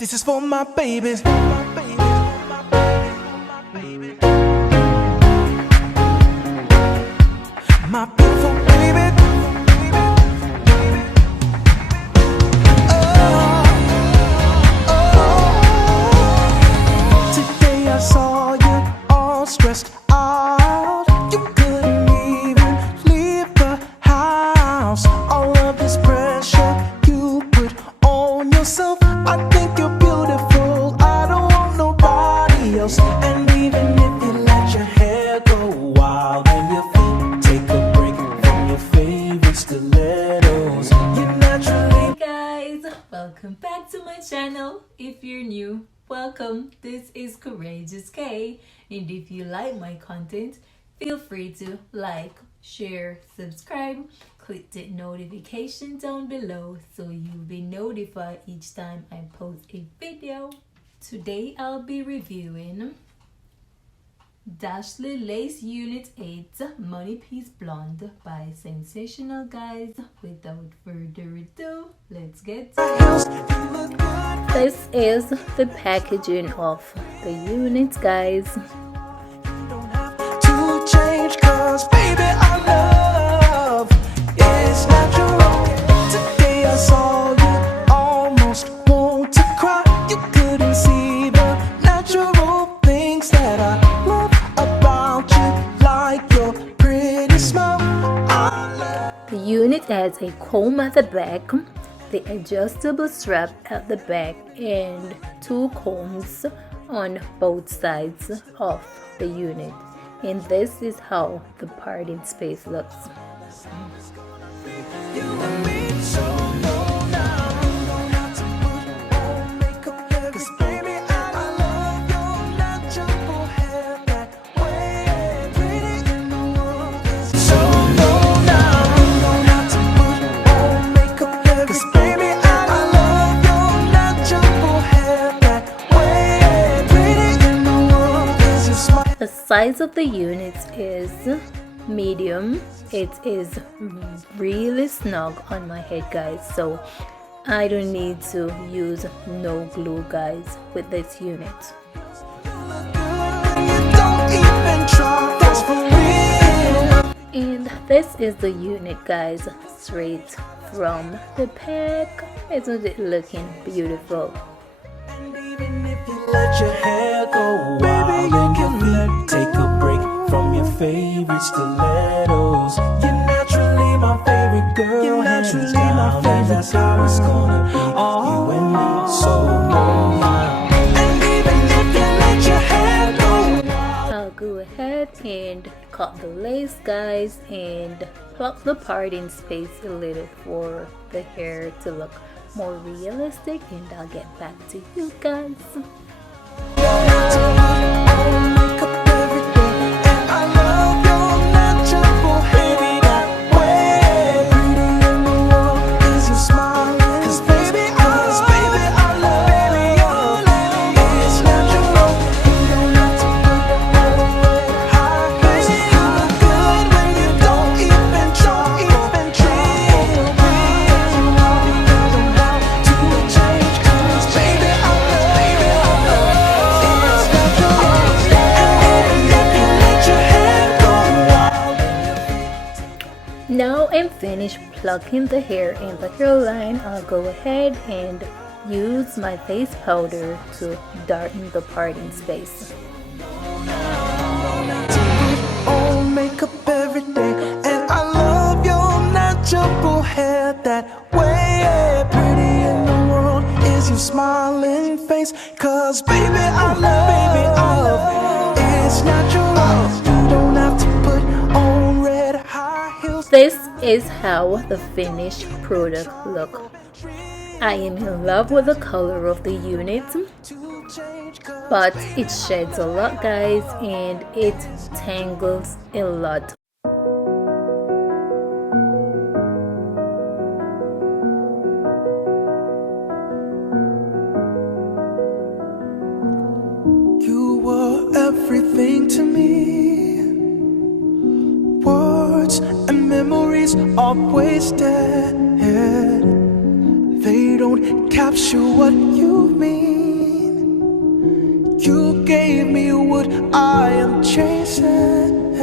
This is for my babies. My beautiful baby. Today I saw you all stressed out. You couldn't even leave the house. All of this pressure you put on yourself. I think you're beautiful. I don't want nobody else. And even if you let your hair go wild and your feet take a break from your favorite stilettos, you naturally. Hey guys, welcome back to my channel. If you're new, welcome. This is Courageous K, and if you like my content, feel free to like, share, subscribe, click the notification down below so you'll be notified each time I post a video. Today I'll be reviewing Dashley Lace Unit 8 Money Piece Blonde by Sensational, guys. Without further ado, let's get to it. This is the packaging of the unit, guys. To change, cause baby I love is natural. Today I saw you almost want to cry. You couldn't see the natural things that I love about you, like your pretty smile. I love. The unit has a comb at the back, the adjustable strap at the back, and two combs on both sides of the unit. And this is how the parting space looks. You and me so low now. You don't have to put on makeup, 'cause baby I love your natural hair that way. Pretty in the world is so low now. You don't have to put on makeup, 'cause baby I love your natural hair that way. Pretty in the world is your smile. The size of the unit is medium. It is really snug on my head, guys, so I don't need to use no glue, guys, with this unit. You don't even try, that's for real. And this is the unit, guys, straight from the pack. Isn't it looking beautiful? And even if you let your hair go wild, you can take a break from your favorite stilettos. You're naturally my favorite girl. You're naturally my favorite. And that's how it's gonna be. You and me, so long. And even if you let your hair go wild. I'll go ahead and cut the lace, guys, and plug the parting space a little for the hair to look more realistic, and I'll get back to you guys. Now I'm finished plucking the hair in the hairline. I'll go ahead and use my face powder to darken the parting space. On makeup every day, and I love your natural hair that way. Pretty in the world is your smiling face, 'cause baby I love it's natural. You don't have to put on red high heels. This is how the finished product look. I am in love with the color of the unit, but it sheds a lot, guys, and it tangles a lot. You were everything to me. Words and memories are wasted. They don't capture what you mean. You gave me what I am chasing.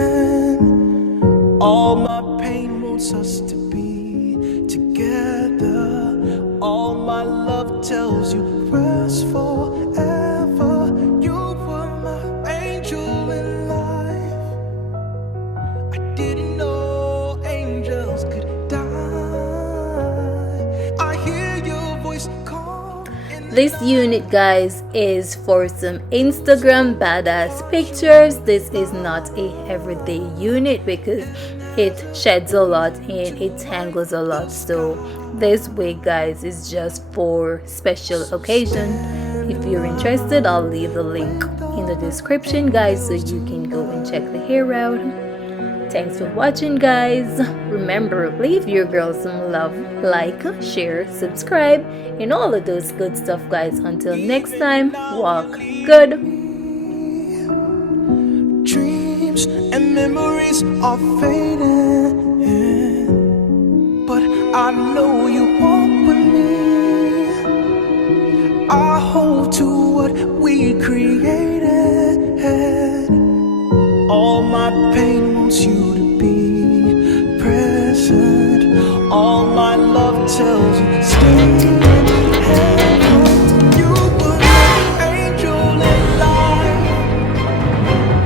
All my pain wants us to be together. All my love tells you rest forever. You were my angel in life. I didn't know angels could die. I hear your voice call. This unit, guys, is for some Instagram badass pictures. This is not a everyday unit because it sheds a lot and it tangles a lot. So this wig, guys, is just for special occasion. If you're interested, I'll leave the link in the description, guys, so you can go and check the hair out. Thanks for watching, guys. Remember, leave your girl some love, like, share, subscribe, and all of those good stuff, guys. Until next time, walk good. Dreams and memories are fading, but I know you walk with me. I hold to what we created. All my pain wants you to be present. All my love tells you stay.